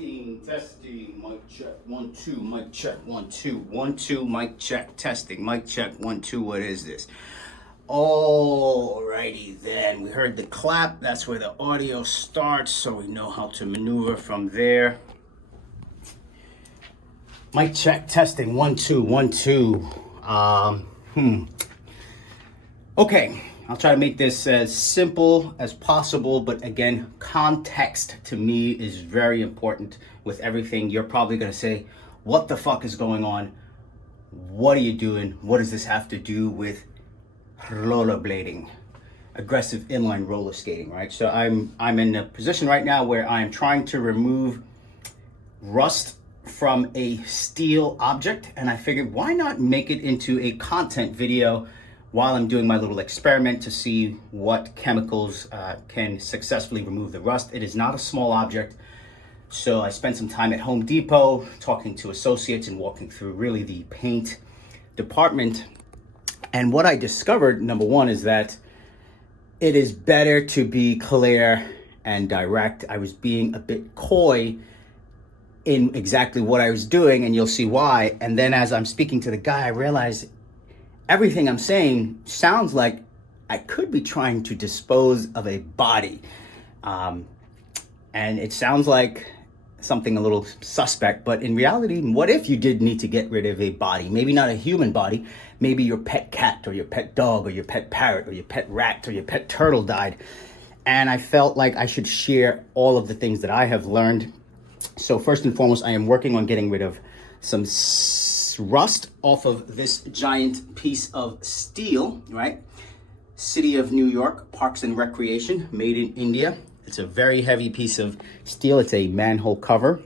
Testing, mic check, 1, 2, mic check, 1, 2, 1, 2, mic check, testing, mic check, 1, 2, what is this? Alrighty then, we heard the clap, that's where the audio starts, so we know how to maneuver from there. Mic check, testing, 1, 2, 1, 2. Okay, I'll try to make this as simple as possible, but again, context to me is very important with everything. You're probably gonna say, what the fuck is going on? What are you doing? What does this have to do with rollerblading? Aggressive inline roller skating, right? So I'm in a position right now where I'm trying to remove rust from a steel object, and I figured why not make it into a content video while I'm doing my little experiment to see what chemicals can successfully remove the rust. It is not a small object, so I spent some time at Home Depot talking to associates and walking through really the paint department. And what I discovered, number one, is that it is better to be clear and direct. I was being a bit coy in exactly what I was doing, and you'll see why. And then as I'm speaking to the guy, I realized everything I'm saying sounds like I could be trying to dispose of a body. And it sounds like something a little suspect, but in reality, what if you did need to get rid of a body? Maybe not a human body, maybe your pet cat or your pet dog or your pet parrot or your pet rat or your pet turtle died. And I felt like I should share all of the things that I have learned. So first and foremost, I am working on getting rid of some rust off of this giant piece of steel, right? City of New York, Parks and Recreation, made in India. It's a very heavy piece of steel. It's a manhole cover.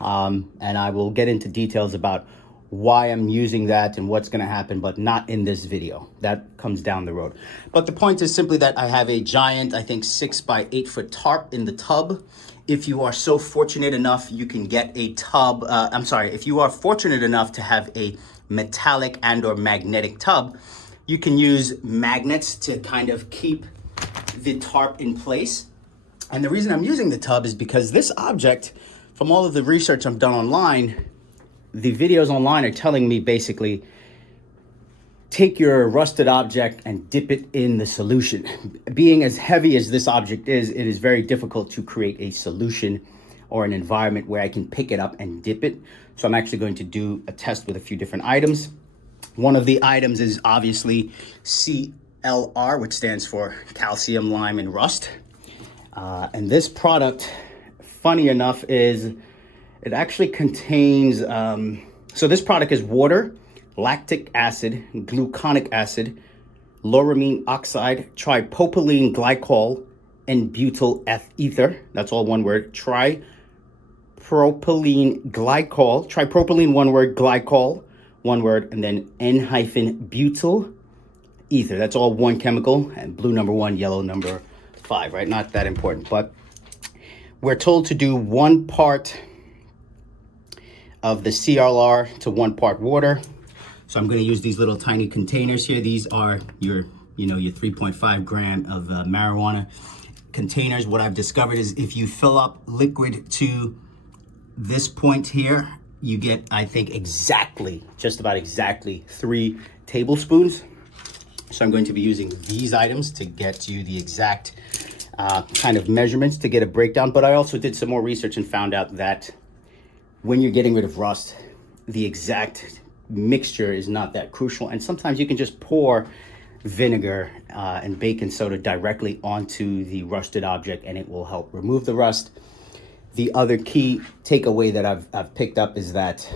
And I will get into details about why I'm using that and what's gonna happen, but not in this video. That comes down the road. But the point is simply that I have a giant, I think 6 by 8 foot tarp in the tub. If you are so fortunate enough, you can get a tub, if you are fortunate enough to have a metallic and or magnetic tub, you can use magnets to kind of keep the tarp in place. And the reason I'm using the tub is because this object, from all of the research I've done online, the videos online are telling me basically, take your rusted object and dip it in the solution. Being as heavy as this object is, it is very difficult to create a solution or an environment where I can pick it up and dip it. So I'm actually going to do a test with a few different items. One of the items is obviously CLR, which stands for calcium, lime, and rust. And this product, funny enough, it actually contains, so this product is water, lactic acid, gluconic acid, lauramine oxide, tripropylene glycol, and butyl ether. That's all one word. Tripropylene glycol, tripropylene, one word, glycol, one word, and then N-butyl ether. That's all one chemical, and blue number 1, yellow number 5, right? Not that important, but we're told to do 1 part of the CLR to 1 part water. So I'm going to use these little tiny containers here. These are your 3.5 gram of marijuana containers. What I've discovered is if you fill up liquid to this point here, you get, I think, just about exactly 3 tablespoons. So I'm going to be using these items to get you the exact kind of measurements to get a breakdown. But I also did some more research and found out that when you're getting rid of rust, the exact mixture is not that crucial. And sometimes you can just pour vinegar and baking soda directly onto the rusted object and it will help remove the rust. The other key takeaway that I've picked up is that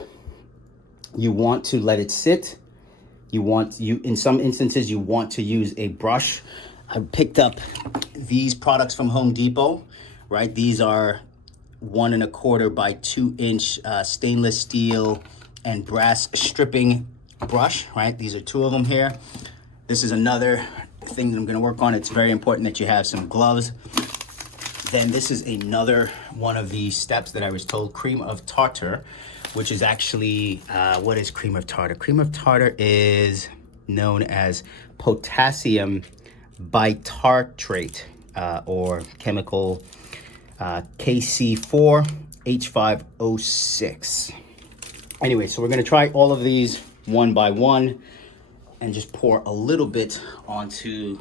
you want to let it sit. In some instances, you want to use a brush. I picked up these products from Home Depot, right? These are 1 1/4 by 2 inch stainless steel and brass stripping brush, right? These are 2 of them here. This is another thing that I'm gonna work on. It's very important that you have some gloves. Then this is another one of the steps that I was told, cream of tartar, which is actually, what is cream of tartar? Cream of tartar is known as potassium bitartrate, or chemical KC4. H506. Anyway, so we're gonna try all of these one by one and just pour a little bit onto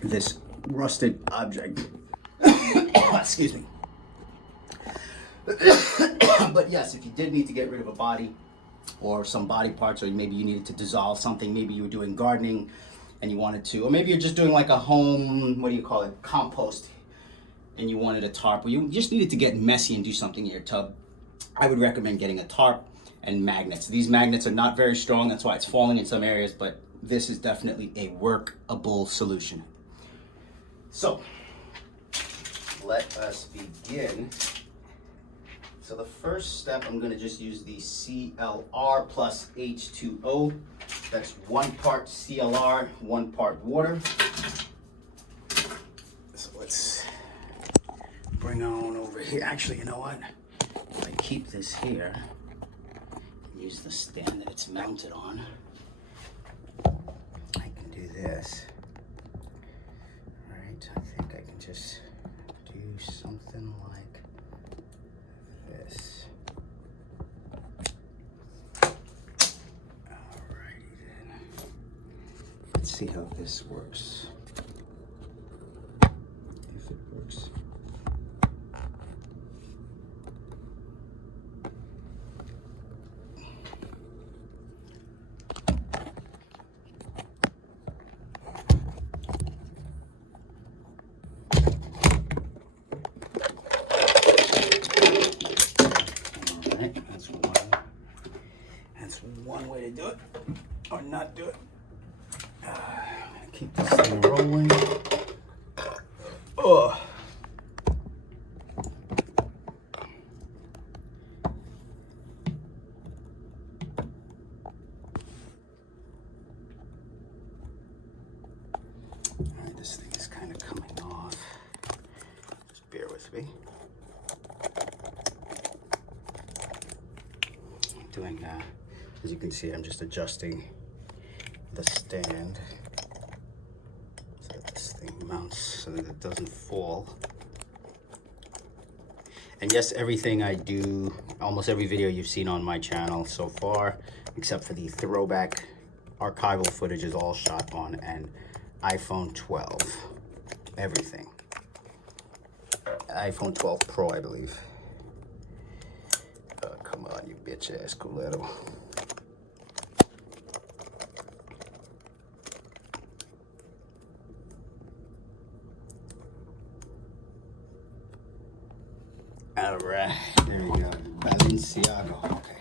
this rusted object. Excuse me. But yes, if you did need to get rid of a body or some body parts, or maybe you needed to dissolve something, maybe you were doing gardening and you wanted to, or maybe you're just doing like a home, what do you call it, compost, and you wanted a tarp, or you just needed to get messy and do something in your tub, I would recommend getting a tarp and magnets. These magnets are not very strong, that's why it's falling in some areas, but this is definitely a workable solution. So, let us begin. So the first step, I'm gonna just use the CLR plus H2O. That's 1 part CLR, 1 part water. So let's bring on over here. Actually, you know what? If I keep this here, use the stand that it's mounted on, I can do this. All right, I think I can just do something like this. Alrighty then. Let's see how this works. If it works. That's one way to do it, or not do it. Keep this thing rolling. Oh. Alright, this thing is kind of coming off. Just bear with me. I'm doing as you can see, I'm just adjusting the stand so that this thing mounts so that it doesn't fall. And yes, everything I do, almost every video you've seen on my channel so far, except for the throwback archival footage, is all shot on an iPhone 12. Everything. iPhone 12 Pro, I believe. Oh, come on, you bitch ass Coletto. All right, there we go. Balenciaga. Okay.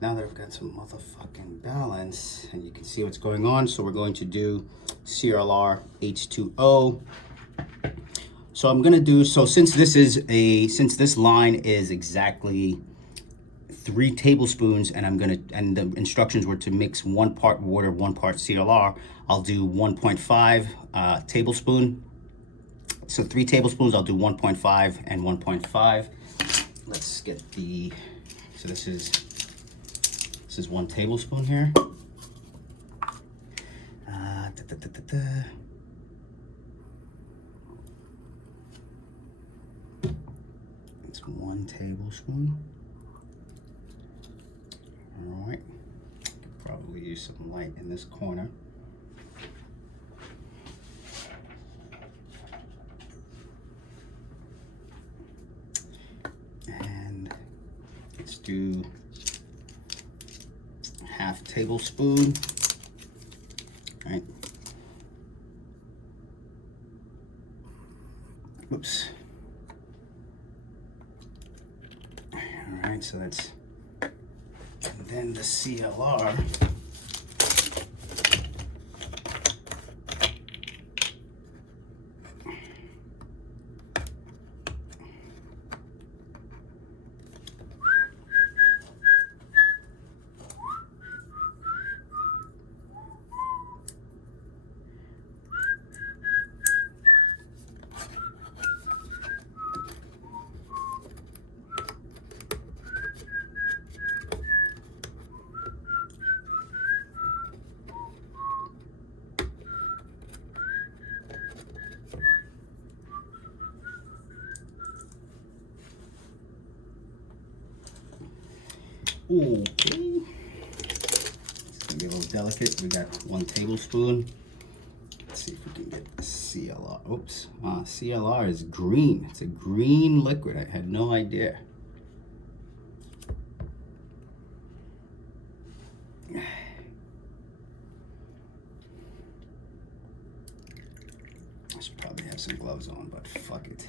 Now that I've got some motherfucking balance and you can see what's going on, so we're going to do CLR H2O. So I'm gonna do, so since this line is exactly 3 tablespoons, and the instructions were to mix 1 part water, 1 part CLR, I'll do 1.5 tablespoon. So 3 tablespoons, I'll do 1.5 and 1.5. Let's get so this is 1 tablespoon here. It's 1 tablespoon. All right, could probably use some light in this corner. And let's do 1/2 tablespoon. All right. Oops. All right, so that's, and then the CLR. Okay. It's gonna be a little delicate. We got 1 tablespoon. Let's see if we can get CLR. Oops. CLR is green. It's a green liquid. I had no idea. I should probably have some gloves on, but fuck it.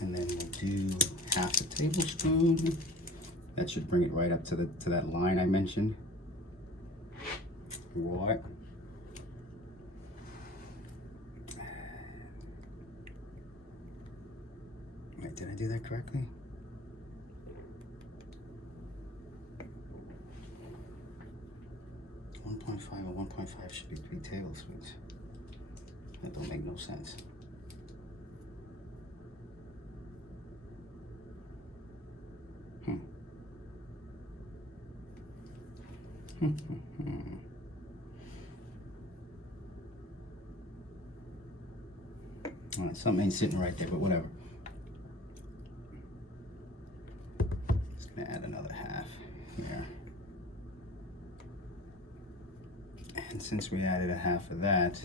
And then we'll do 1/2 tablespoon. That should bring it right up to that line I mentioned. What? Wait, did I do that correctly? .5 or 1.5 should be 3 tablespoons. That don't make no sense. All right, something ain't sitting right there, but whatever. Just gonna add another 1/2 here. And since we added 1/2 of that,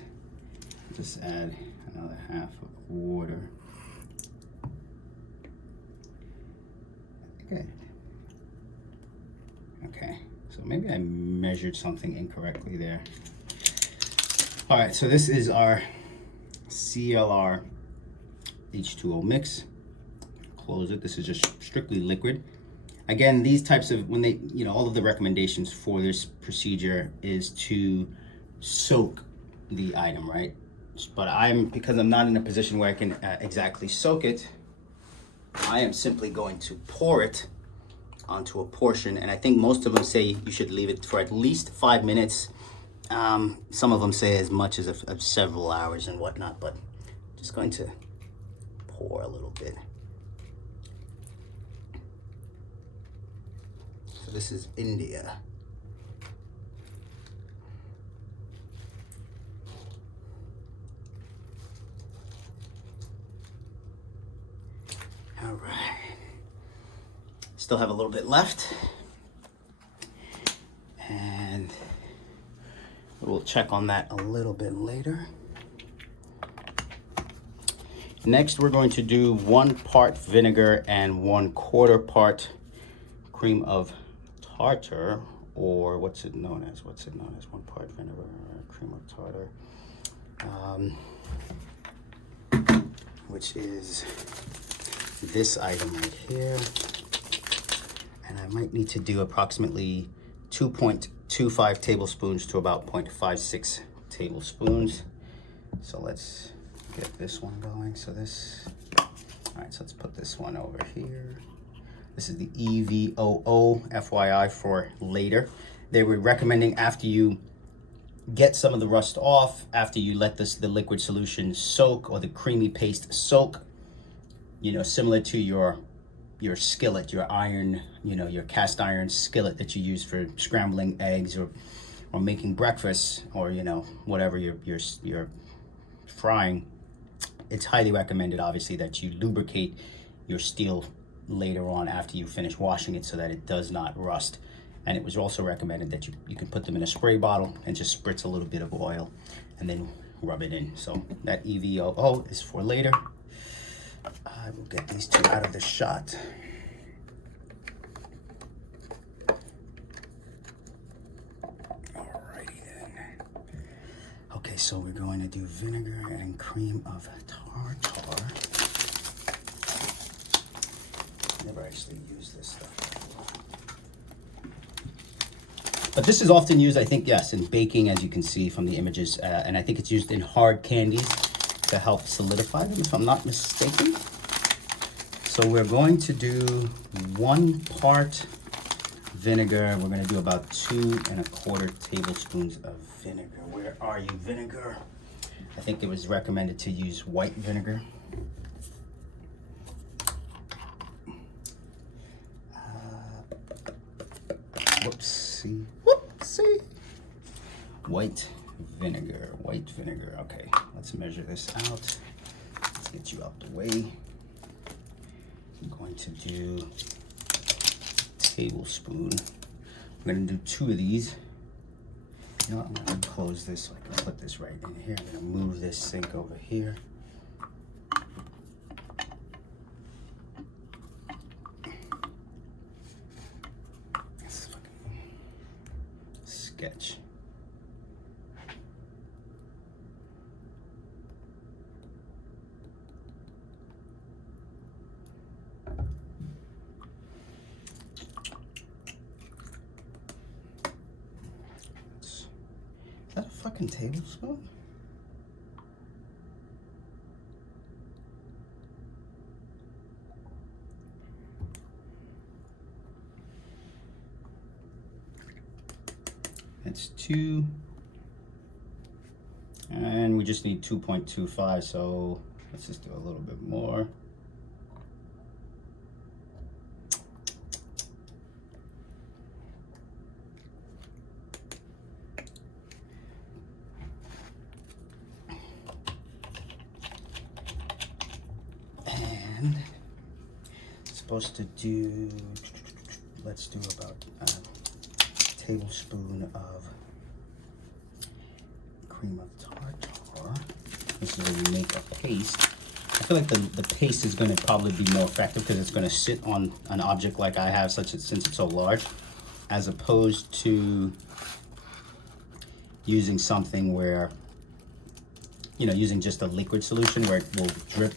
just add another 1/2 of water. Good. Okay, so maybe I measured something incorrectly there. All right, so this is our CLR H2O mix. Close it. This is just strictly liquid. Again, these types of, when they, all of the recommendations for this procedure is to soak the item, right? But because I'm not in a position where I can exactly soak it, I am simply going to pour it onto a portion. And I think most of them say you should leave it for at least 5 minutes. Some of them say as much as several hours and whatnot, but I'm just going to pour a little bit. So this is India. All right. Still have a little bit left. And we'll check on that a little bit later. Next, we're going to do 1 part vinegar and 1/4 part cream of tartar, or what's it known as? 1 part vinegar, cream of tartar, which is this item right here. And I might need to do approximately 2.25 tablespoons to about 0.56 tablespoons. So let's get this one going. So all right, so let's put this one over here. This is the EVOO, FYI, for later. They were recommending after you get some of the rust off, after you let the liquid solution soak, or the creamy paste soak, similar to your skillet, your iron, your cast iron skillet that you use for scrambling eggs or making breakfast, or whatever you're frying. It's highly recommended, obviously, that you lubricate your steel later on after you finish washing it so that it does not rust. And it was also recommended that you can put them in a spray bottle and just spritz a little bit of oil and then rub it in. So that EVOO is for later. I will get these two out of the shot. Alrighty then. Okay, so we're going to do vinegar and cream of tartar. Never actually used this stuff before. But this is often used, I think, yes, in baking, as you can see from the images. And I think it's used in hard candies to help solidify them, if I'm not mistaken. So we're going to do 1 part vinegar. We're going to do about 2¼ tablespoons of vinegar. Where are you, vinegar? I think it was recommended to use white vinegar. Whoopsie. White vinegar, white vinegar. Okay, let's measure this out. Let's get you out the way. I'm going to do a tablespoon. I'm going to do 2 of these. You know what, I'm going to close this so I can put this right in here. I'm going to move this sink over here. This fucking sketch. Is that a fucking tablespoon? That's 2. And we just need 2.25, so let's just do a little bit more. And supposed to do, let's do about a tablespoon of cream of tartar. This is where you make a paste. I feel like the paste is going to probably be more effective because it's going to sit on an object like I have, since it's so large, as opposed to using something where, you know, using just a liquid solution where it will drip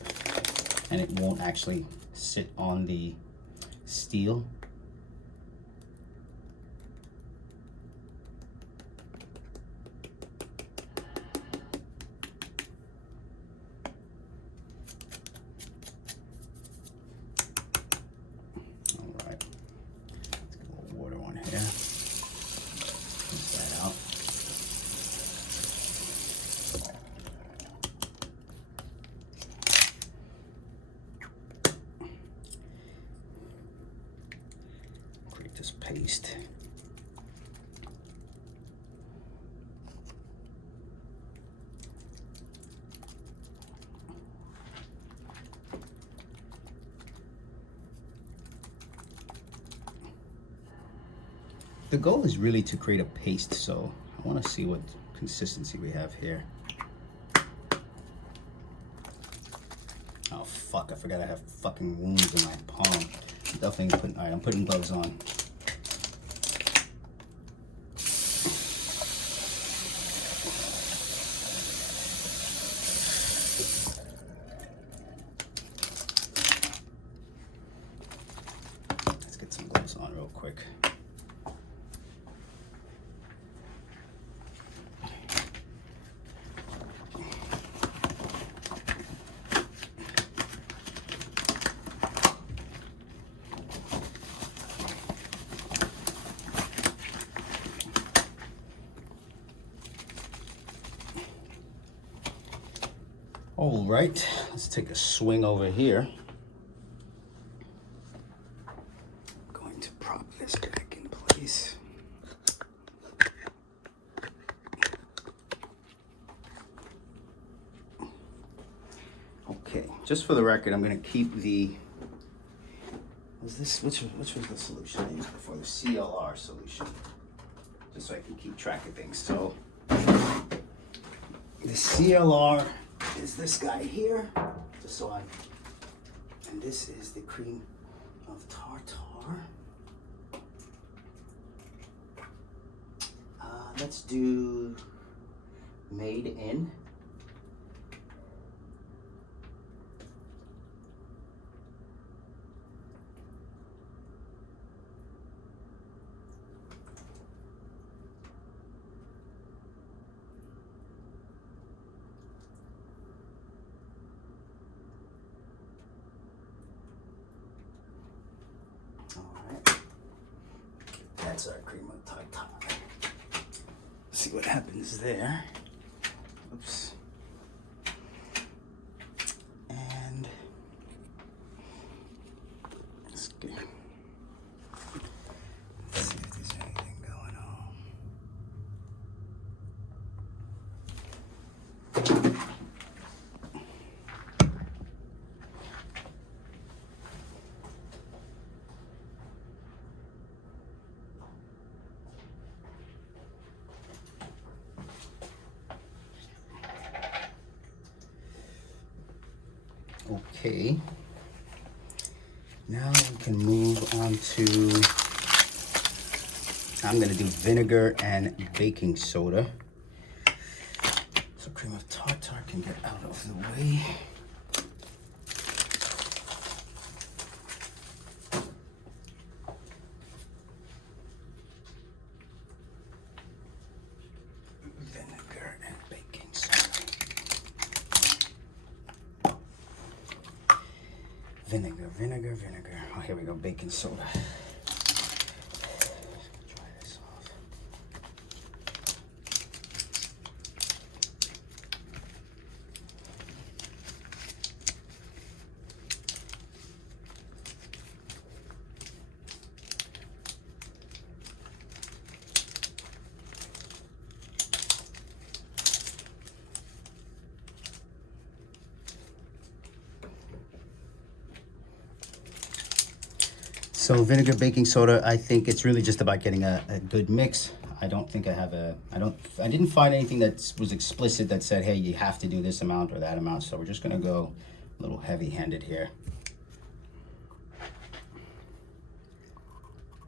and it won't actually sit on the steel. All right, let's get a little water on here. Rinse that out. Create this paste. The goal is really to create a paste, so I want to see what consistency we have here. Oh fuck, I forgot I have fucking wounds in my palm. Definitely putting, alright, I'm putting gloves on. Let's get some gloves on real quick. All right, let's take a swing over here. I'm going to prop this back in place. Okay, just for the record, I'm going to keep the, which was the solution I used before? The CLR solution, just so I can keep track of things. So the CLR is this guy here, just so I, and this is the cream of tartar. Let's do made in. That's our cream of tartar. See what happens there. Oops. And let's see if there's anything going on. Okay. Now we can move on to, I'm gonna do vinegar and baking soda. So cream of tartar can get out of the way. Vinegar and baking soda. Vinegar, vinegar, vinegar. Oh, here we go, baking soda. Try this off. So vinegar, baking soda, I think it's really just about getting a good mix. I don't think I have I didn't find anything that was explicit that said, hey, you have to do this amount or that amount. So we're just gonna go a little heavy-handed here. I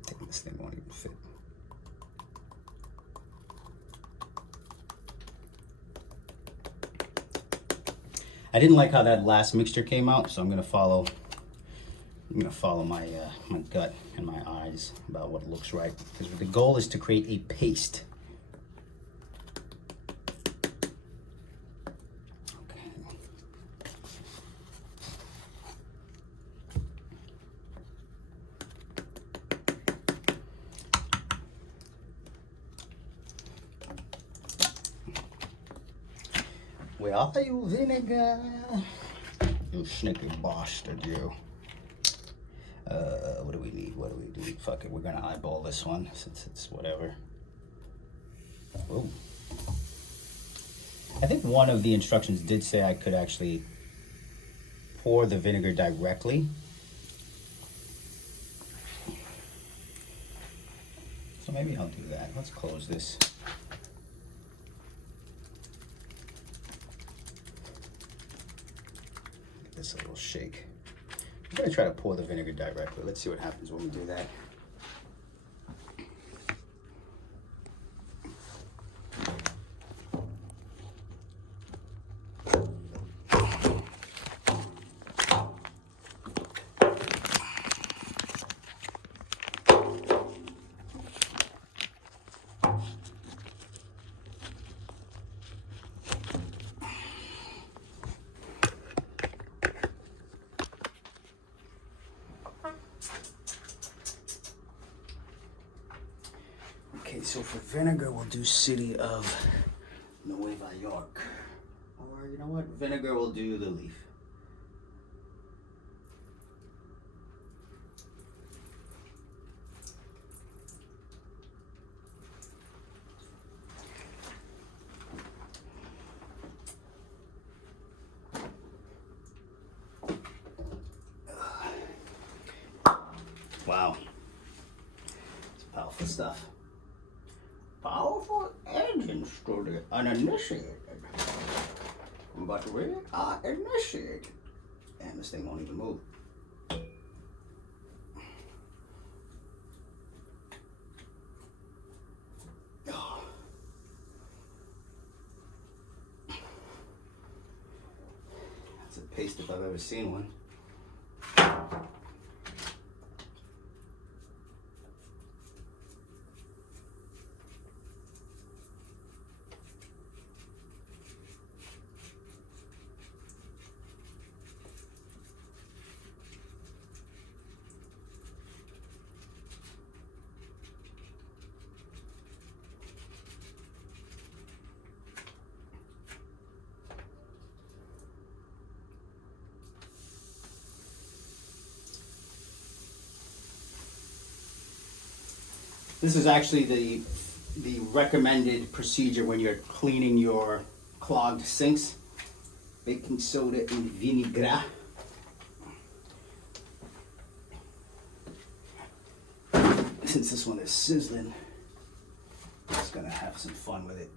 think this thing won't even fit. I didn't like how that last mixture came out, so I'm gonna follow my my gut and my eyes about what looks right, because the goal is to create a paste. Okay. Where are you, vinegar? You sneaky bastard, you. What do we need? What do we do? Fuck it, we're gonna eyeball this one since it's whatever. Oh. I think one of the instructions did say I could actually pour the vinegar directly. So maybe I'll do that. Let's close this. Give this a little shake. I'm gonna try to pour the vinegar directly. Let's see what happens when we do that. Okay, so for vinegar, we'll do City of Nueva York. Or you know what? Vinegar will do the leaf. Wow. It's powerful stuff. Powerful engine study uninitiated. But we are initiated. And this thing won't even move. Oh. That's a paste if I've ever seen one. This is actually the recommended procedure when you're cleaning your clogged sinks. Baking soda and vinegar. Since this one is sizzling, I'm just gonna have some fun with it.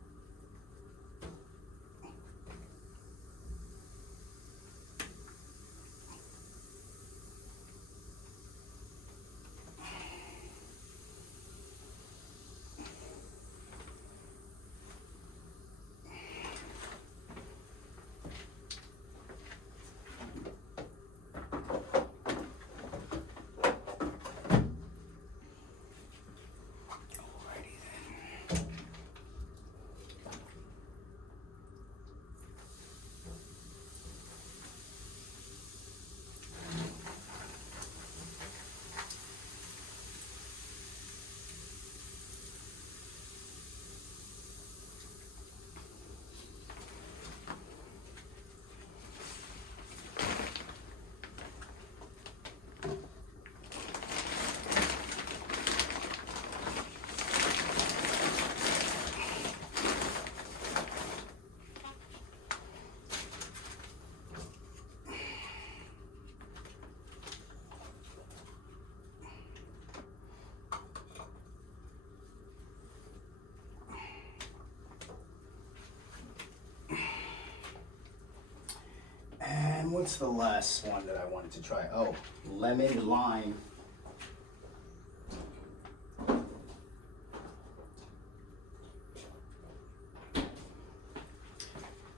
what's the last one that I wanted to try? Oh, lemon lime.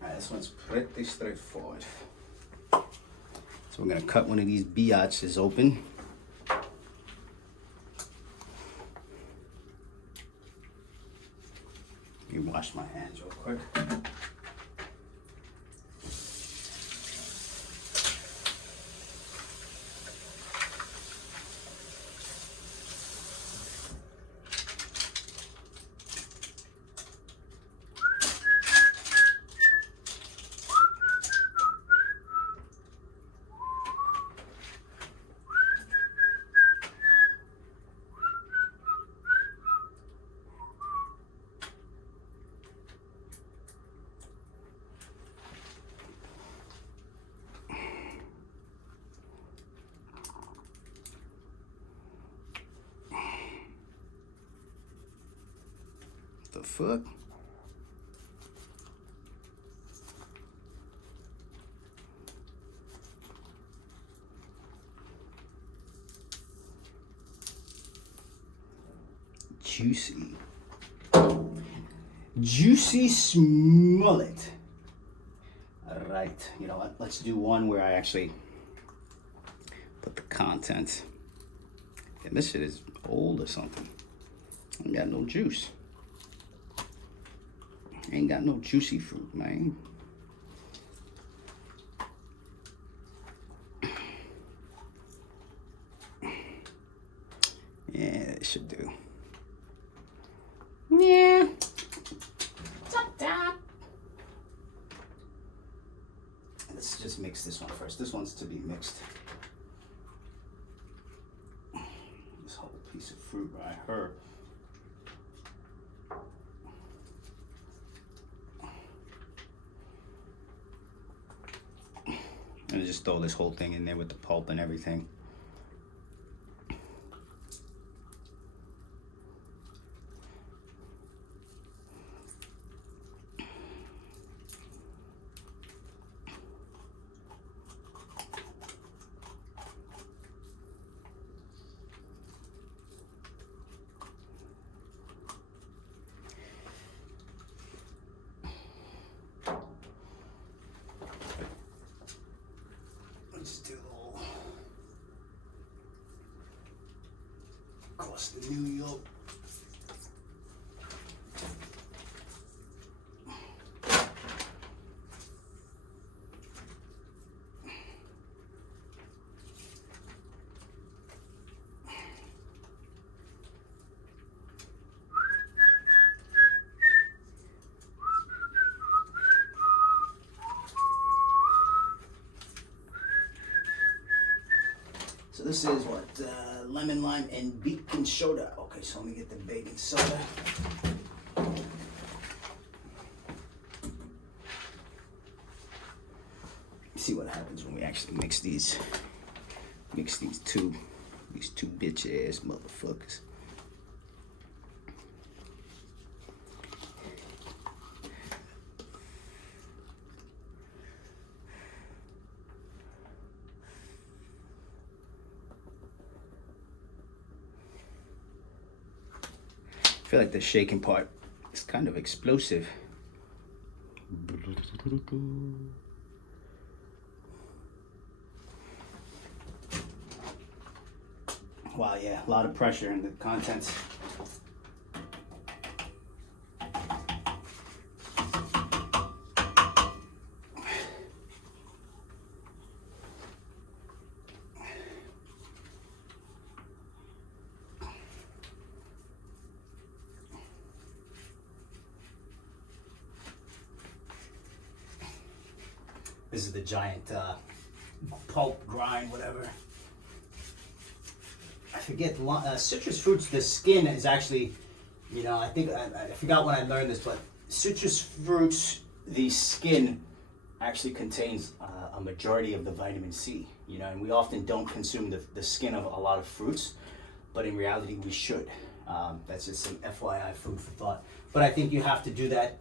This one's pretty straightforward. So we're gonna cut one of these biatches open. Let me wash my hands real quick. The fuck? Juicy. Juicy smullet. All right, you know what? Let's do one where I actually put the contents. And this shit is old or something. Ain't got no juice. Ain't got no juicy fruit, man. Yeah, it should do. Yeah. Let's just mix this one first. This one's to be mixed. This whole piece of fruit right here. And just throw this whole thing in there with the pulp and everything. Let's do a little across the New York. So this is what, lemon, lime, and baking soda. Okay, so let me get the baking soda. See what happens when we actually mix these two bitch ass motherfuckers. I feel like the shaking part is kind of explosive. Wow, yeah, a lot of pressure in the contents. This is the giant pulp grind, whatever. I forget, citrus fruits, the skin is actually, you know, I think, I forgot when I learned this, but citrus fruits, the skin actually contains a majority of the vitamin C, you know, and we often don't consume the skin of a lot of fruits, but in reality we should. That's just some FYI food for thought. But I think you have to do that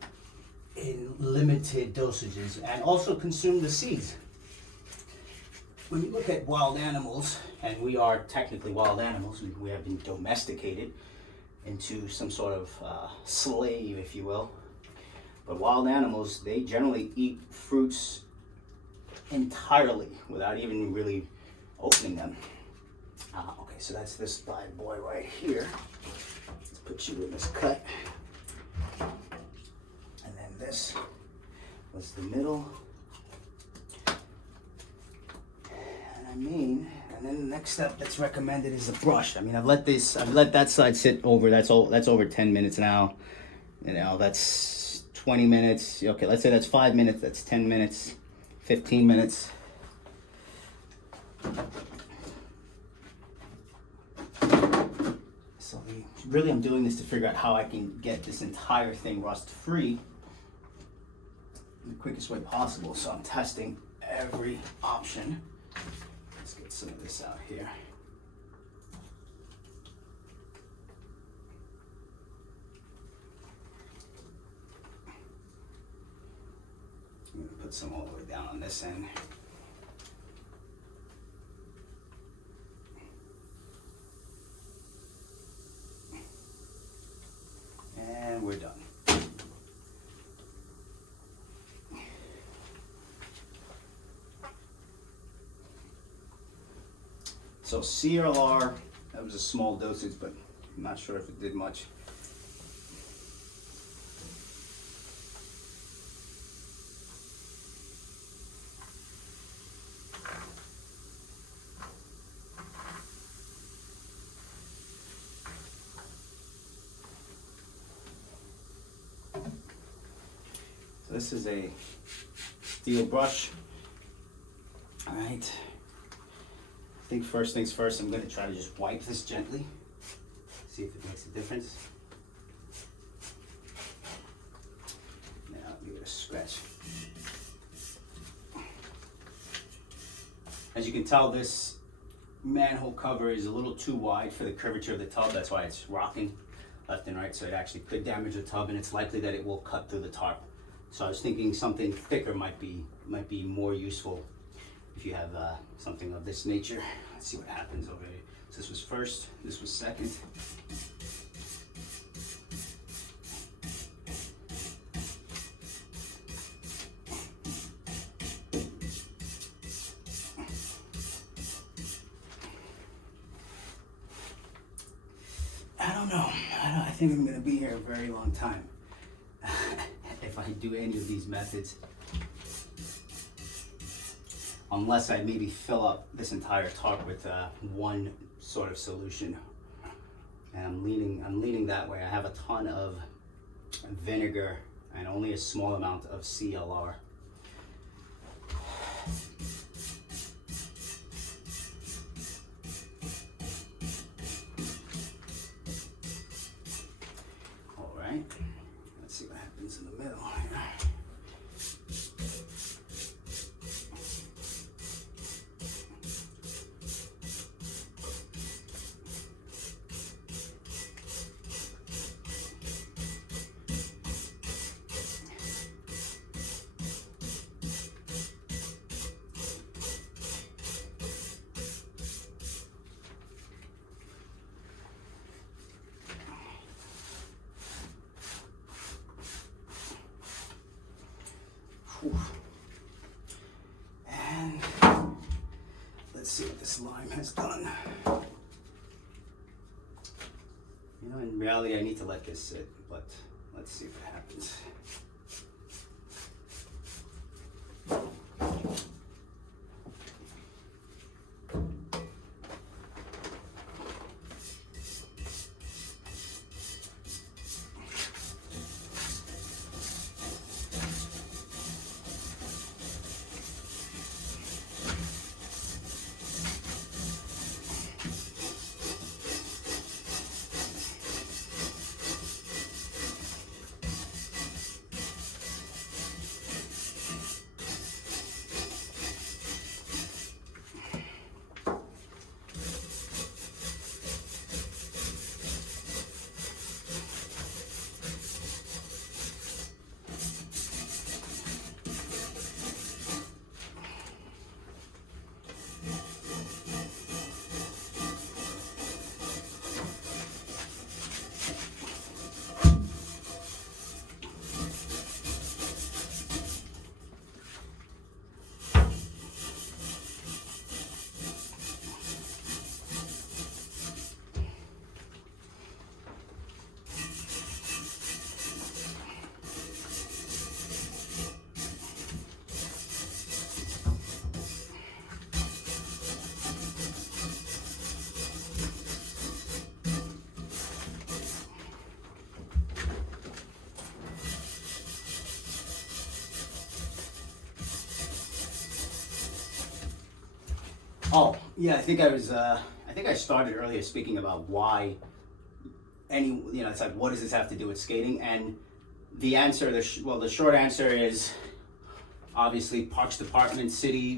in limited dosages and also consume the seeds. when you look at wild animals, and we are technically wild animals, we have been domesticated into some sort of slave, if you will. But wild animals, they generally eat fruits entirely without even really opening them. Okay, so that's this bad boy right here. Let's put you in this cut. And then this was the middle. And then the next step that's recommended is the brush. I mean, I've let that side sit over. That's over 10 minutes now. You know, that's 20 minutes. Okay, let's say that's 5 minutes. That's 10 minutes, 15 minutes. So really, I'm doing this to figure out how I can get this entire thing rust free in the quickest way possible. So I'm testing every option. Let's get some of this out here. I'm going to put some all the way down on this end. And we're done. So CLR, that was a small dosage, but I'm not sure if it did much. So this is a steel brush. All right. I think first things first, I'm going to try to just wipe this gently, see if it makes a difference. Now, give it a scratch. As you can tell, this manhole cover is a little too wide for the curvature of the tub. That's why it's rocking left and right, so it actually could damage the tub, and it's likely that it will cut through the tarp. So I was thinking something thicker might be more useful if you have something of this nature. Let's see what happens over here. So this was first, this was second. I don't know. I think I'm gonna be here a very long time if I do any of these methods. Unless I maybe fill up this entire tarp with one sort of solution. And I'm leaning that way. I have a ton of vinegar and only a small amount of CLR. All right, let's see what happens in the middle here. And let's see what this lime has done. You know, in reality, I need to let this sit, but let's see what happens. Oh, yeah, I think I started earlier speaking about why it's like, what does this have to do with skating? And the answer, the short answer is obviously Parks Department, city,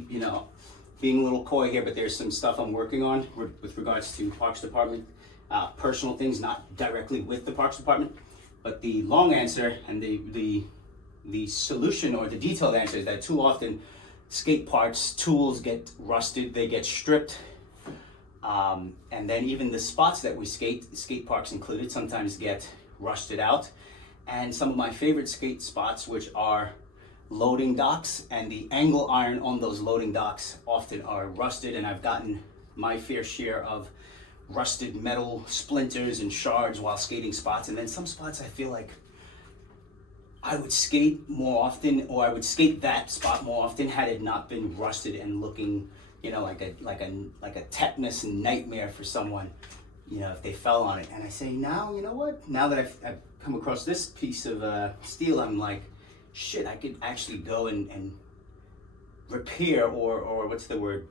being a little coy here, but there's some stuff I'm working on with regards to Parks Department, personal things, not directly with the Parks Department. But the long answer and the solution, or the detailed answer, is that too often skate parts, tools get rusted, they get stripped. And then even the spots that we skate parks included, sometimes get rusted out. And some of my favorite skate spots, which are loading docks, and the angle iron on those loading docks often are rusted, and I've gotten my fair share of rusted metal splinters and shards while skating spots. And then some spots I feel like I would skate more often, or I would skate that spot more often had it not been rusted and looking, like a tetanus nightmare for someone, if they fell on it. And I say, now, you know what? Now that I've come across this piece of steel, I'm like, shit, I could actually go and repair, or what's the word?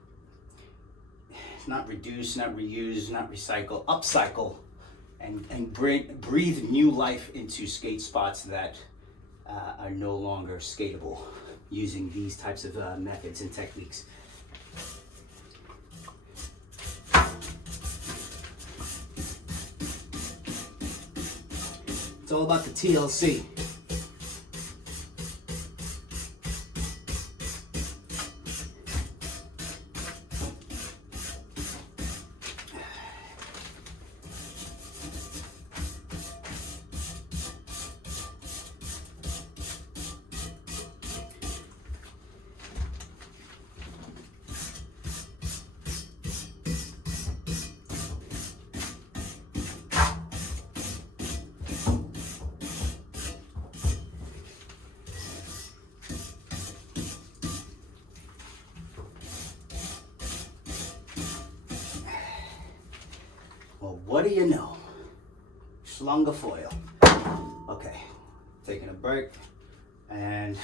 Not reduce, not reuse, not recycle, upcycle, and breathe new life into skate spots that are no longer skatable using these types of methods and techniques. It's all about the TLC. Well, what do you know? Schlunga foil. Okay, taking a break, and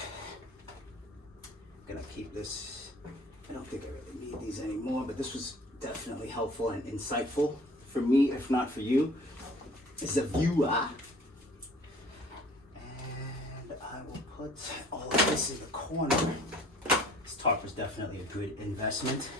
gonna keep this. I don't think I really need these anymore, but this was definitely helpful and insightful for me, if not for you, as a viewer. And I will put all of this in the corner. This tarp was definitely a good investment.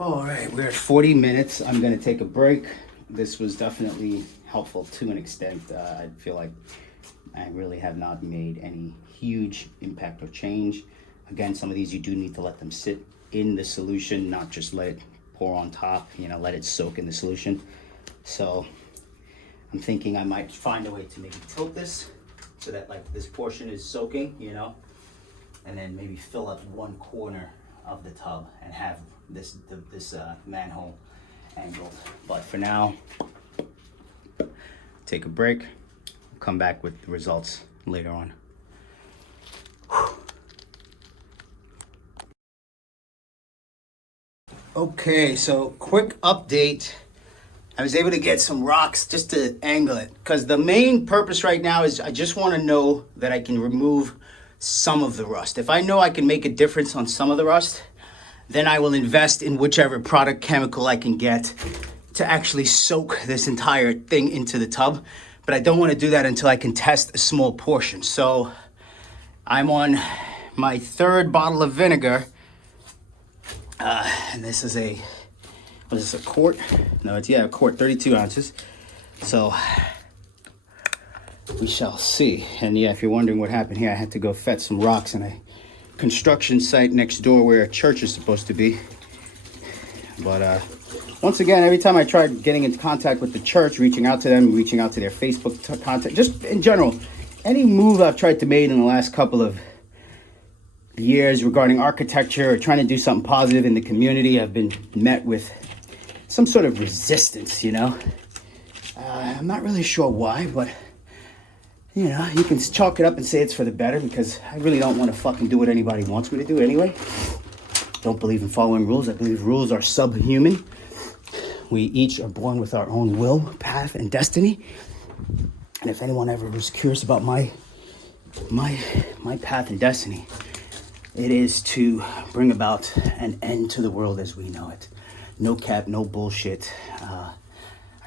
All right, we're at 40 minutes. I'm gonna take a break. This was definitely helpful to an extent. I feel like I really have not made any huge impact or change. Again, some of these you do need to let them sit in the solution, not just let it pour on top, let it soak in the solution. So I'm thinking I might find a way to maybe tilt this so that like this portion is soaking, and then maybe fill up one corner of the tub and have this manhole angled. But for now, take a break. I'll come back with the results later on. Okay, so quick update. I was able to get some rocks just to angle it, because the main purpose right now is I just want to know that I can remove some of the rust. If I know I can make a difference on some of the rust, then I will invest in whichever product chemical I can get to actually soak this entire thing into the tub, but I don't want to do that until I can test a small portion. So I'm on my third bottle of vinegar, and this is a, what is this, a quart? No, it's, yeah, a quart, 32 ounces. So we shall see. And yeah, if you're wondering what happened here, I had to go fetch some rocks in a construction site next door where a church is supposed to be. But once again, every time I tried getting into contact with the church, reaching out to them, reaching out to their Facebook contact, just in general, any move I've tried to make in the last couple of years regarding architecture or trying to do something positive in the community, I've been met with some sort of resistance, you know? I'm not really sure why, but you know, you can chalk it up and say it's for the better, because I really don't want to fucking do what anybody wants me to do anyway. Don't believe in following rules. I believe rules are subhuman. We each are born with our own will, path, and destiny. And if anyone ever was curious about my path and destiny, it is to bring about an end to the world as we know it. No cap, no bullshit. I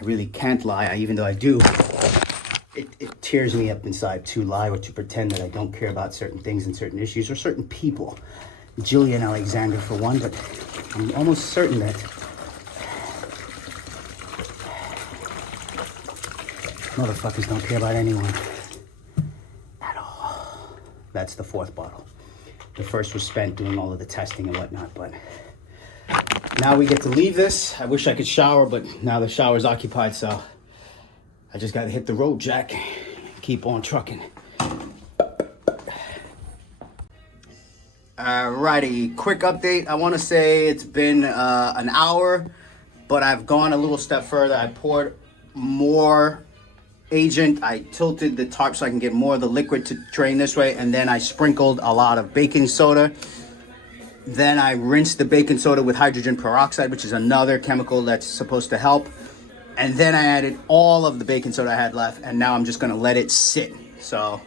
really can't lie, even though I do. It tears me up inside to lie or to pretend that I don't care about certain things and certain issues or certain people. Jillian Alexander for one, but I'm almost certain that motherfuckers don't care about anyone at all. That's the fourth bottle. The first was spent doing all of the testing and whatnot, but now we get to leave this. I wish I could shower, but now the shower's occupied, so I just gotta hit the road, Jack. Keep on trucking. Alrighty, quick update. I wanna say it's been an hour, but I've gone a little step further. I poured more agent. I tilted the tarp so I can get more of the liquid to drain this way, and then I sprinkled a lot of baking soda. Then I rinsed the baking soda with hydrogen peroxide, which is another chemical that's supposed to help. And then I added all of the baking soda I had left, and now I'm just gonna let it sit. So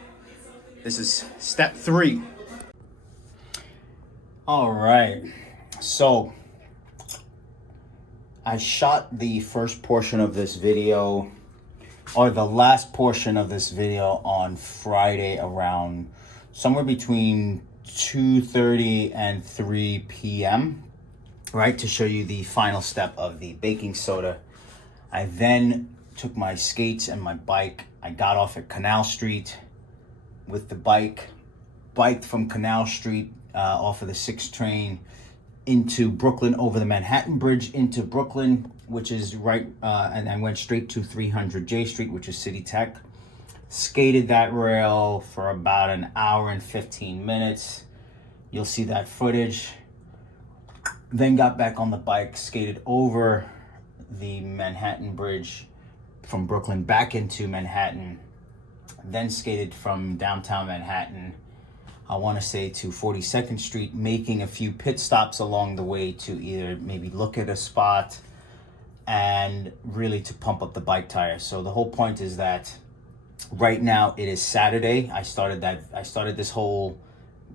this is step 3. All right, so I shot the first portion of this video, or the last portion of this video, on Friday around somewhere between 2:30 and 3 p.m., right, to show you the final step of the baking soda. I then took my skates and my bike. I got off at Canal Street with the bike, biked from Canal Street off of the 6 train into Brooklyn, over the Manhattan Bridge into Brooklyn, which is right, and I went straight to 300 J Street, which is City Tech. Skated that rail for about an hour and 15 minutes. You'll see that footage. Then got back on the bike, skated over the Manhattan Bridge from Brooklyn back into Manhattan. Then skated from downtown Manhattan, I want to say, to 42nd Street, making a few pit stops along the way to either maybe look at a spot and really to pump up the bike tires. So the whole point is that right now it is Saturday. I started this whole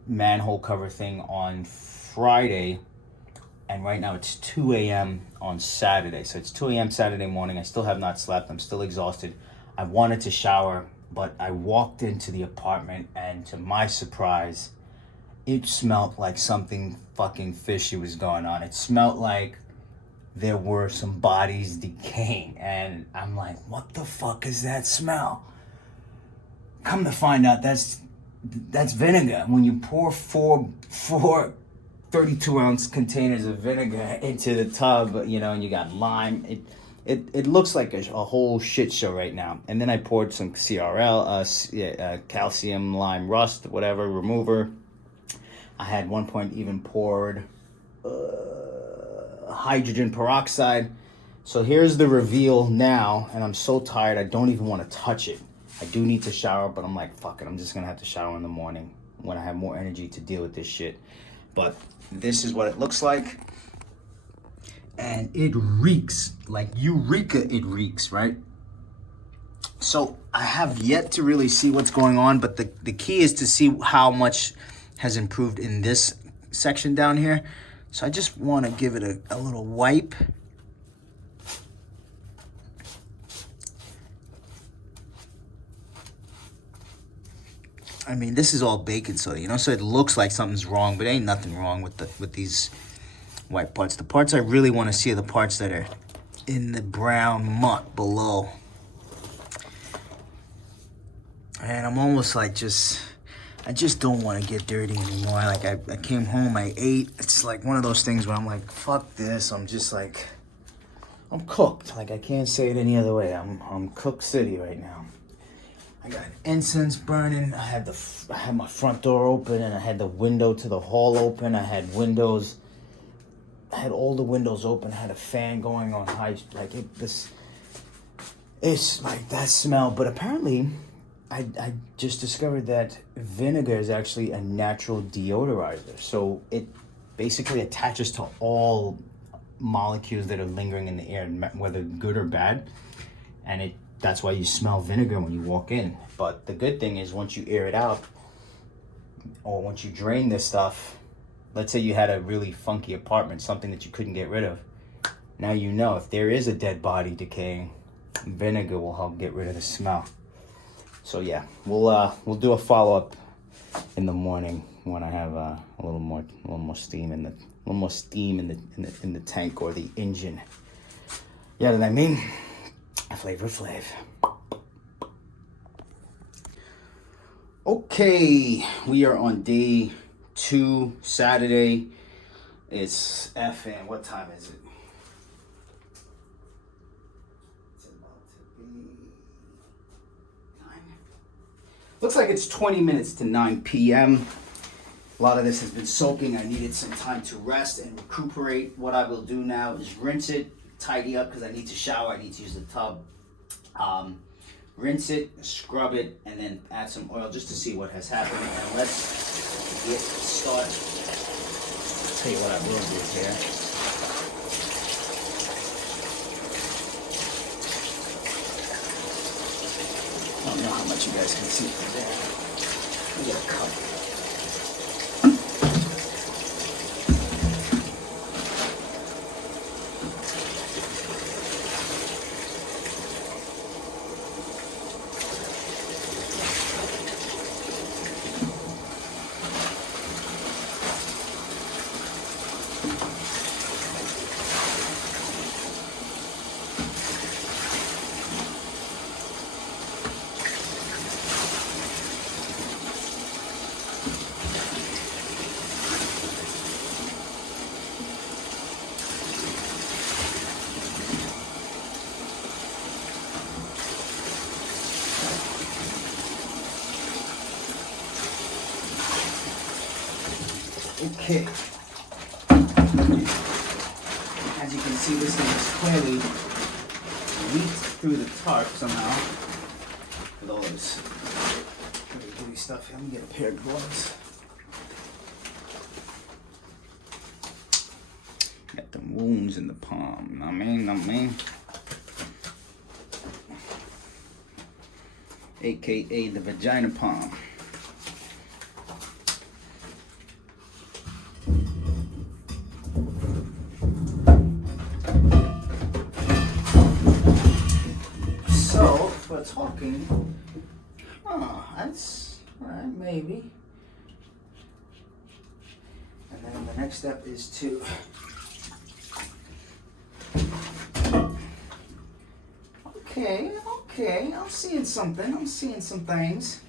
manhole cover thing on Friday, and right now it's 2 a.m. on Saturday. So it's 2 a.m. Saturday morning. I still have not slept. I'm still exhausted. I wanted to shower, but I walked into the apartment, and to my surprise, it smelled like something fucking fishy was going on. It smelled like there were some bodies decaying, and I'm like, what the fuck is that smell? Come to find out, that's vinegar. When you pour four 32-ounce containers of vinegar into the tub, you know, and you got lime, it looks like a whole shit show right now. And then I poured some CRL, calcium lime rust, whatever, remover. I had one point even poured hydrogen peroxide. So here's the reveal now, and I'm so tired I don't even want to touch it. I do need to shower, but I'm like, fuck it, I'm just gonna have to shower in the morning when I have more energy to deal with this shit. But this is what it looks like. And it reeks, like Eureka it reeks, right? So I have yet to really see what's going on, but the key is to see how much has improved in this section down here. So I just want to give it a little wipe. I mean, this is all baking soda, you know, so it looks like something's wrong, but ain't nothing wrong with these white parts. The parts I really want to see are the parts that are in the brown muck below. And I'm almost like I just don't want to get dirty anymore. Like I came home, I ate. It's like one of those things where I'm like, fuck this. I'm just like, I'm cooked. Like I can't say it any other way. I'm cooked city right now. I got incense burning. I had my front door open, and I had the window to the hall open. I had all the windows open. I had a fan going on high. Like it's like that smell. But apparently, I just discovered that vinegar is actually a natural deodorizer. So it basically attaches to all molecules that are lingering in the air, whether good or bad, and that's why you smell vinegar when you walk in. But the good thing is once you air it out, or once you drain this stuff, let's say you had a really funky apartment, something that you couldn't get rid of, now you know if there is a dead body decaying, vinegar will help get rid of the smell. So yeah, we'll do a follow-up in the morning when I have a little more steam in the tank or the engine. You know what I mean? Flavor Flav. Okay, we are on day 2, Saturday. It's FN. What time is it? It's about to be 9. Looks like it's 20 minutes to 9 p.m. A lot of this has been soaking. I needed some time to rest and recuperate. What I will do now is rinse it, tidy up because I need to shower. I need to use the tub. Rinse it, scrub it, and then add some oil just to see what has happened. And let's get started. I'll tell you what I will do here. I don't know how much you guys can see from there. We get a cup. Okay. As you can see, this thing is clearly leaked through the tarp somehow. With all this heavy stuff here. Let me get a pair of gloves. Got them wounds in the palm. I mean. AKA the vagina palm. Talking, that's alright, maybe. And then the next step is to okay, I'm seeing something. I'm seeing some things,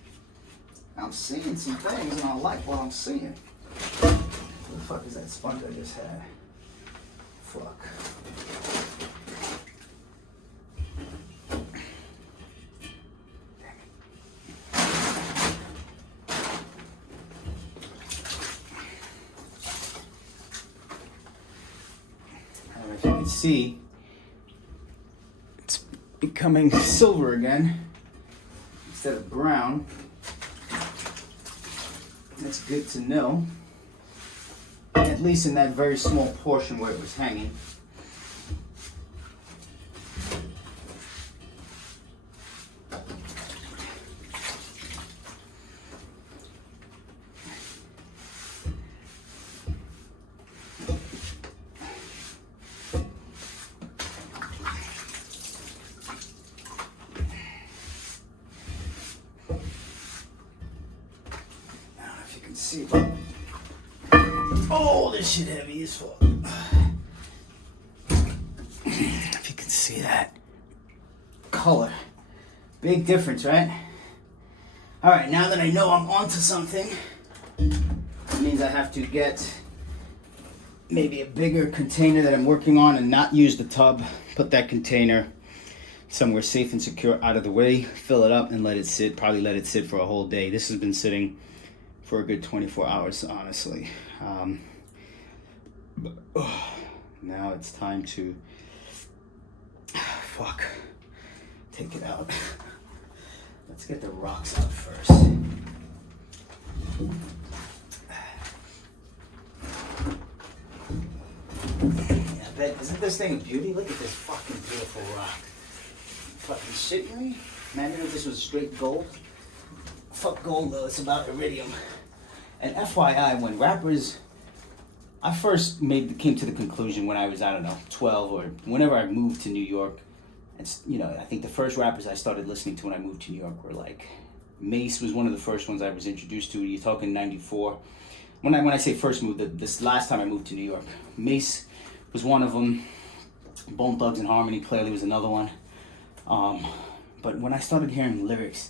and I like what I'm seeing. What the fuck is that sponge I just had? Fuck. As you can see, it's becoming silver again instead of brown. That's good to know, at least in that very small portion where it was hanging. can see. Oh, this shit heavy as fuck. If you can see that color, big difference, right? All right, now that I know I'm onto something, it means I have to get maybe a bigger container that I'm working on and not use the tub. Put that container somewhere safe and secure out of the way, fill it up and let it sit, probably let it sit for a whole day. This has been sitting for a good 24 hours, honestly. Now it's time to, take it out. Let's get the rocks out first. Yeah, I bet, isn't this thing a beauty? Look at this fucking beautiful rock. Fucking shitting me? Imagine if this was straight gold. Fuck gold though, it's about iridium. And FYI, when rappers, I first came to the conclusion when I was, 12 or whenever I moved to New York. It's, I think the first rappers I started listening to when I moved to New York were like, Mace was one of the first ones I was introduced to. You're talking 94. When I say first moved, this last time I moved to New York, Mace was one of them. Bone Thugs and Harmony clearly was another one. But when I started hearing lyrics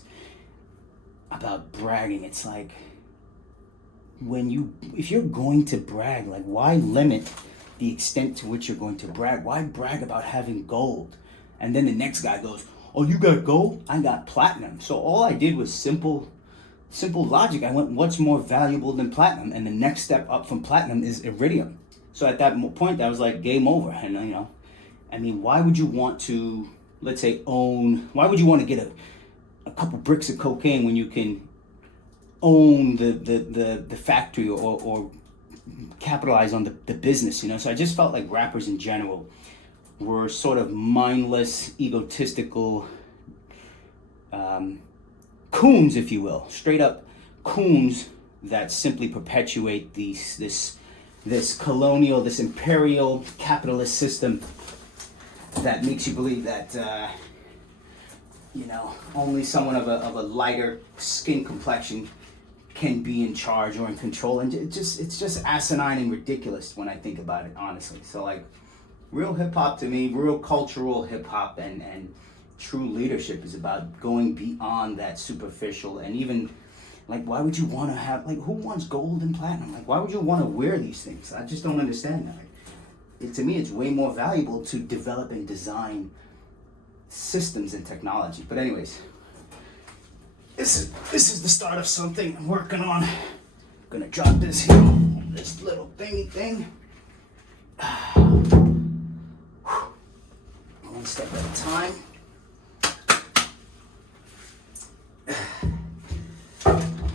about bragging, it's like, if you're going to brag, like, why limit the extent to which you're going to brag? Why brag about having gold? And then the next guy goes, oh, you got gold? I got platinum. So all I did was simple logic. I went, what's more valuable than platinum? And the next step up from platinum is iridium. So at that point, I was like, game over. And why would you want to, let's say, why would you want to get a couple bricks of cocaine when you can own the factory or capitalize on the business, So I just felt like rappers in general were sort of mindless, egotistical coons, if you will, straight up coons that simply perpetuate this colonial, this imperial capitalist system that makes you believe that only someone of a lighter skin complexion can be in charge or in control, and it's just asinine and ridiculous when I think about it, honestly. So like, real hip hop to me, real cultural hip hop and true leadership is about going beyond that superficial. And even like, why would you want to have, like, who wants gold and platinum? Like, why would you want to wear these things? I just don't understand that. To me, it's way more valuable to develop and design systems and technology. But anyways, this is the start of something I'm working on. I'm gonna drop this here, this little thingy thing. One step at a time.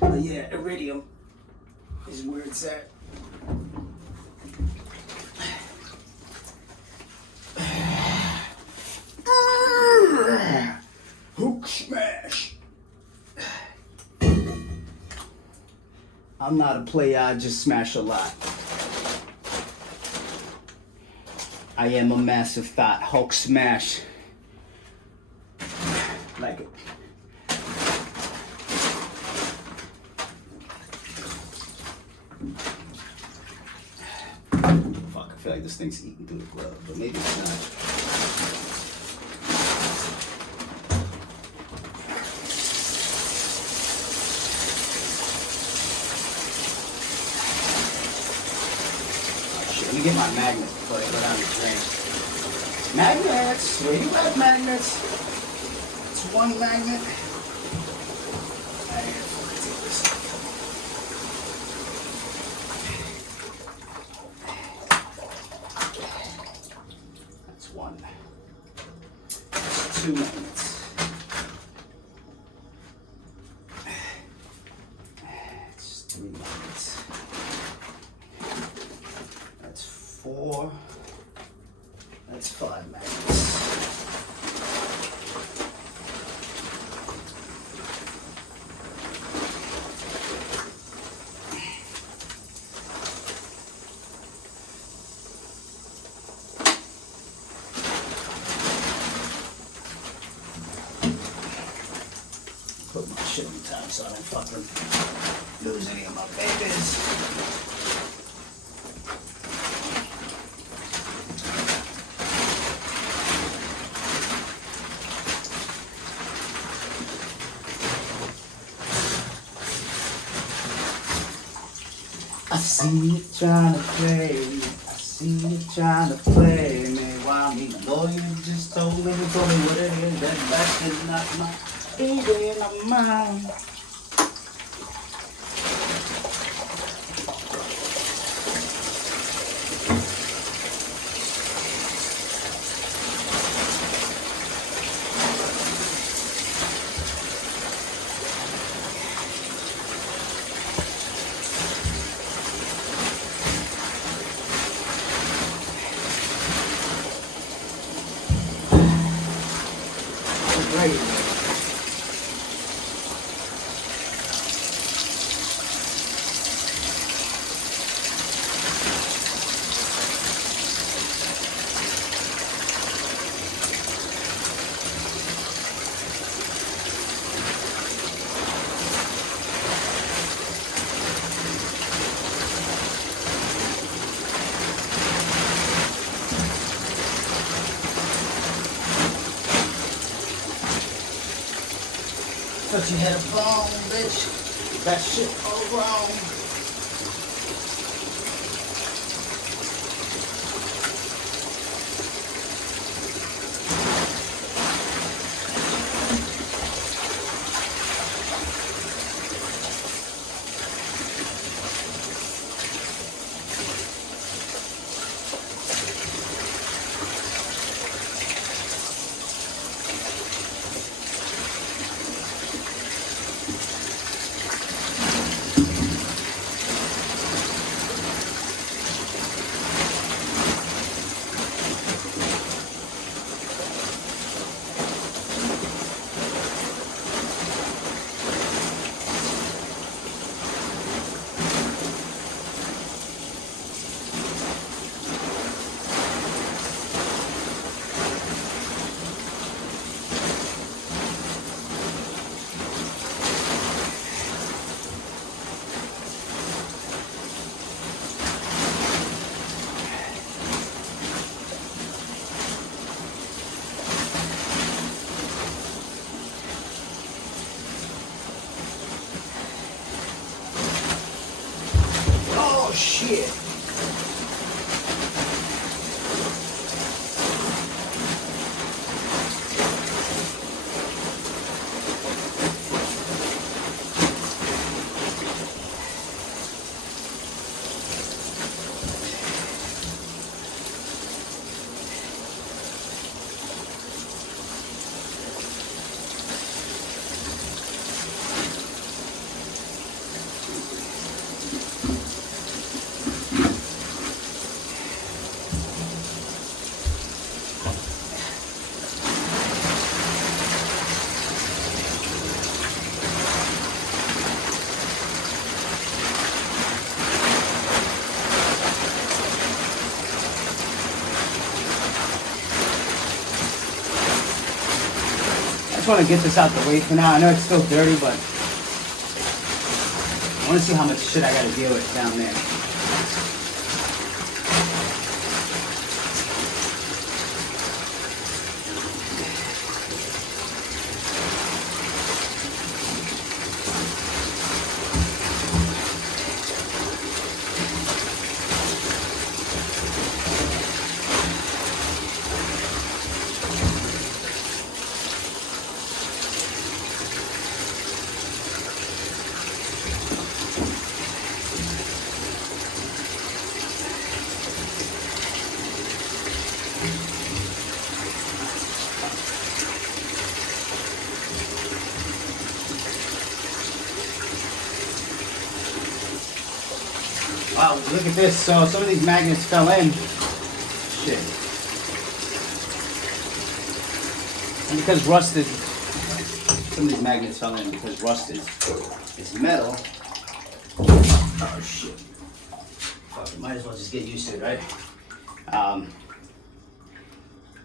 But yeah, iridium is where it's at. Hook smash. I'm not a player, I just smash a lot. I am a massive thought. Hulk smash. Like it. Fuck, I feel like this thing's eating through the glove, but maybe it's not. Let me get my magnets before I go down the drain. Magnets! Where you at, magnets? It's one magnet. That's one. That's two magnets. That's three magnets. That's four. That's five magnets. Put my shit in time so I don't fuck them. lose any of my babies. I see you trying to play me. I see you trying to play me. Why me? I know you just told me what it is. That is not my baby, not mine. Great. Thought you had a bone, bitch. That shit all wrong. Oh shit. I just want to get this out the way for now. I know it's still dirty, but I want to see how much shit I got to deal with down there. Wow, look at this. So some of these magnets fell in. Shit. And because rust is, some of these magnets fell in because rust is metal. Oh shit. Fuck, you might as well just get used to it, right?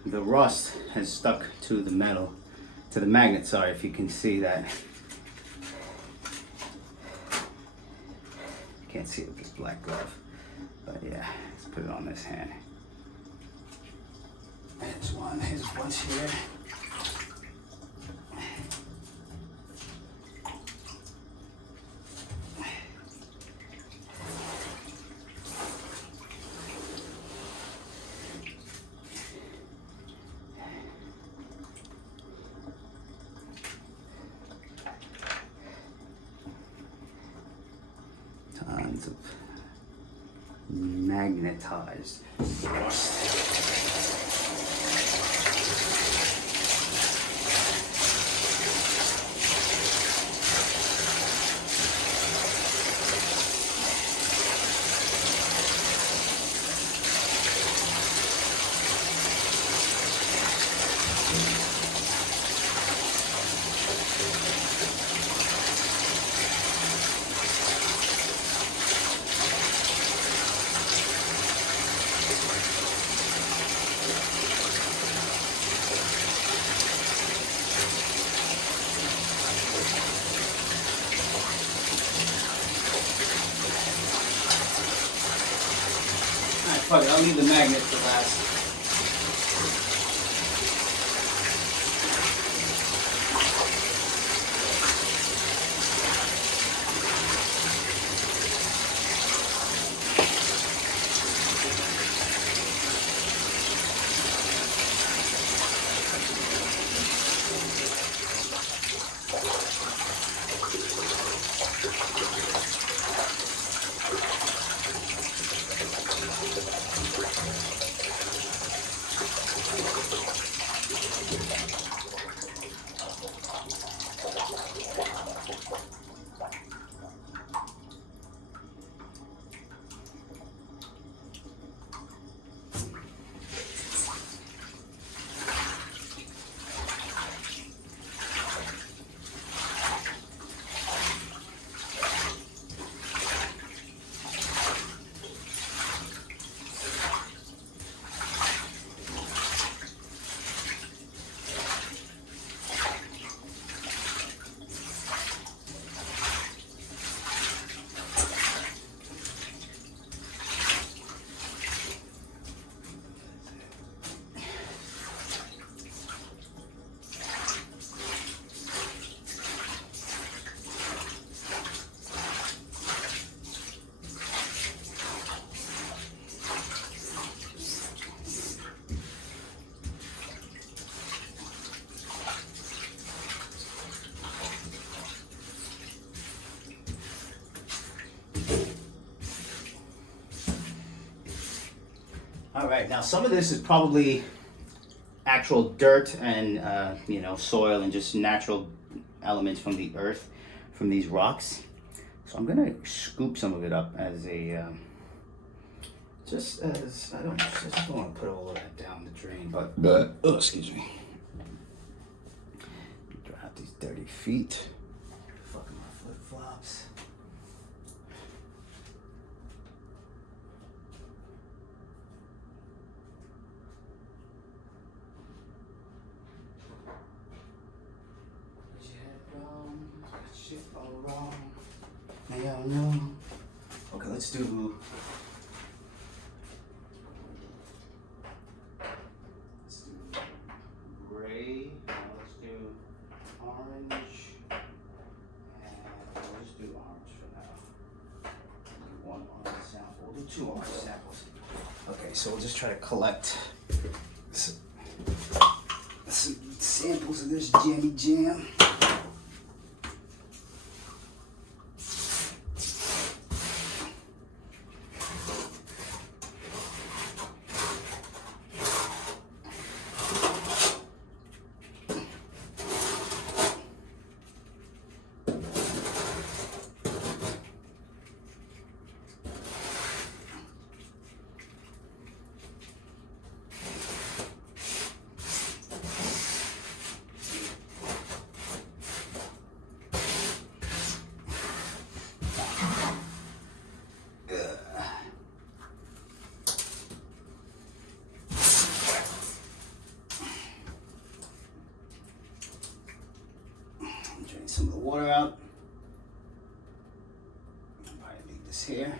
The rust has stuck to the metal, to the magnet, sorry, if you can see that. Can't see it with this black glove. But yeah, let's put it on this hand. Here's one, here's a bunch here. Tons of magnetized rust. Fuck it, I'll leave the magnet for last. All right, now some of this is probably actual dirt and soil and just natural elements from the earth, from these rocks. So I'm gonna scoop some of it up as a I just don't want to put all of that down the drain, but excuse me. Dry out these dirty feet. Fucking my flip flops. Shit all wrong. Now y'all know. Okay, let's do gray. Let's do orange. And we'll just do orange for now. One orange sample. We'll do two orange samples. Okay, so we'll just try to collect some samples of this jammy jam. Drain some of the water out. Probably leave this here.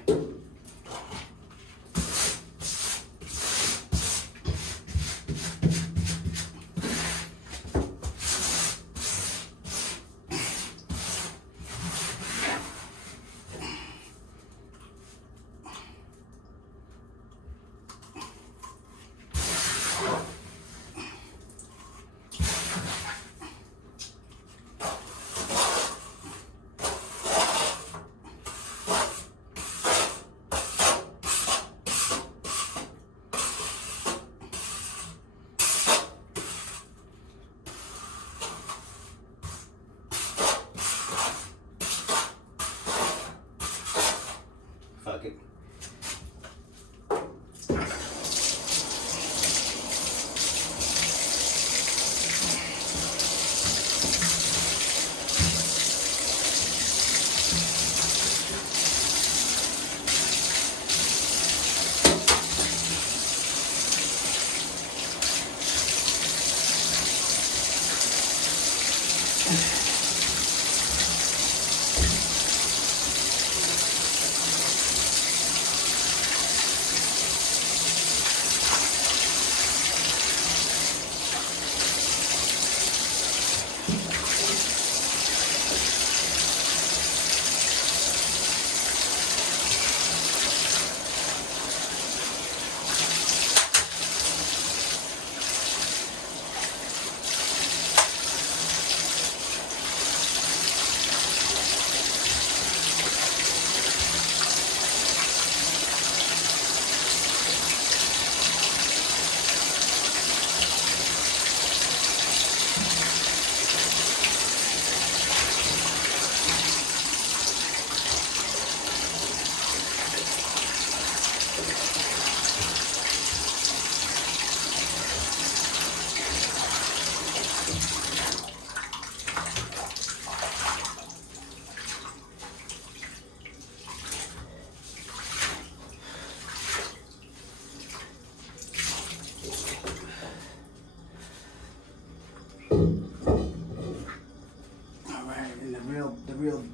Fuck it.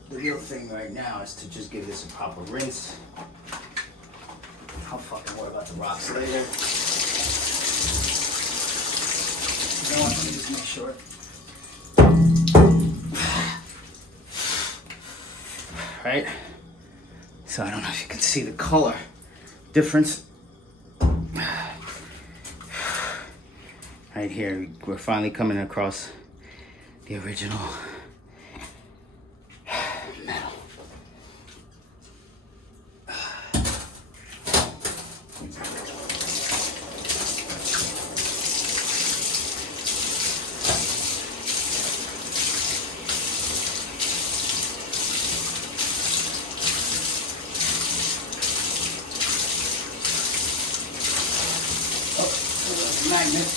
The real thing right now is to just give this a proper rinse. I'll fucking worry about the rocks later. You know what? Let me just make sure. Right? So I don't know if you can see the color difference. Right here, we're finally coming across the original metal. Oh, magnet.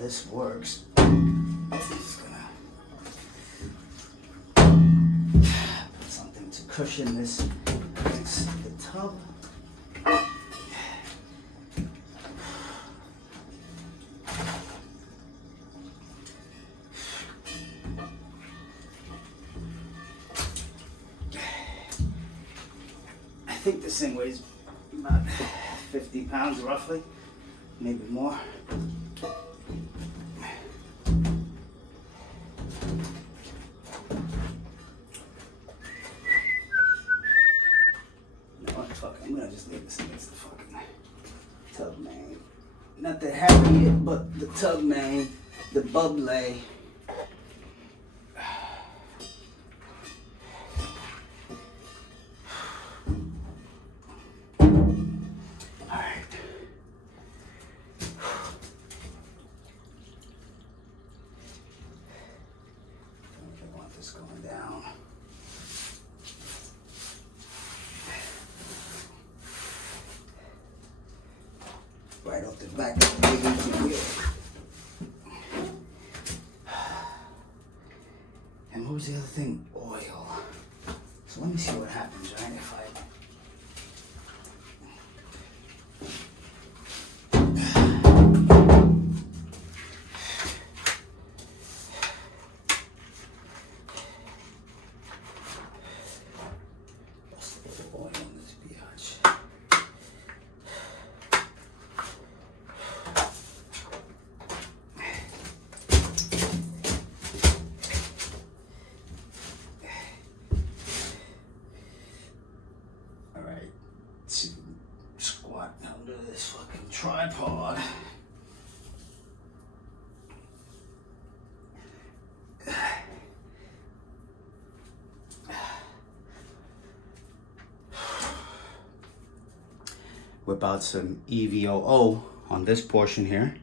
This works. I'm just gonna cushion this against the tub. I think this thing weighs about 50 pounds roughly, maybe more. I'm gonna just leave this against the fucking tub main. Not the heavy, but the tub main, the bubbly. Alright. I want this going down. Right off the back of the big engine wheel. And what was the other thing? Oil. So let me see what happens, right? If I oil on this biatch. Squat under this fucking tripod. Whip out some EVOO on this portion here.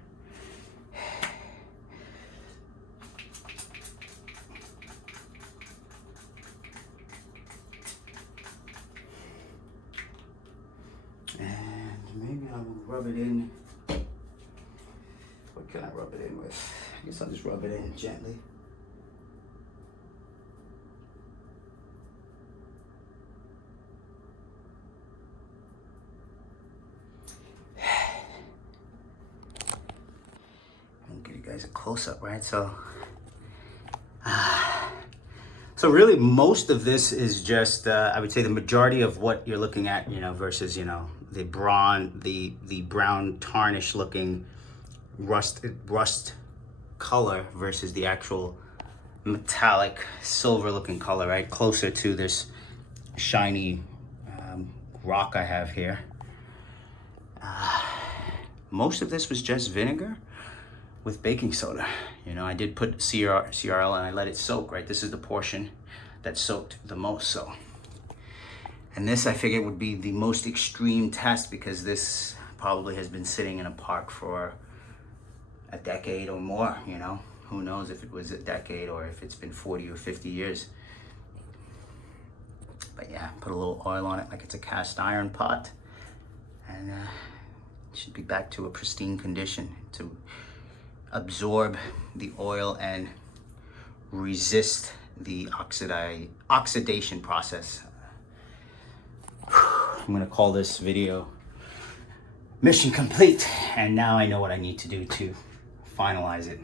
Maybe I'll rub it in. What can I rub it in with? I guess I'll just rub it in gently. I'll give you guys a close-up, right? So really most of this is just, I would say the majority of what you're looking at, versus, the brown tarnish looking rust color versus the actual metallic silver looking color, right? Closer to this shiny rock I have here. Most of this was just vinegar with baking soda. I did put CRL and I let it soak, right? This is the portion that soaked the most, so. And this I figured would be the most extreme test because this probably has been sitting in a park for a decade or more, Who knows if it was a decade or if it's been 40 or 50 years. But yeah, put a little oil on it like it's a cast iron pot. And it should be back to a pristine condition to absorb the oil and resist the oxidation process. I'm gonna call this video mission complete, and now I know what I need to do to finalize it.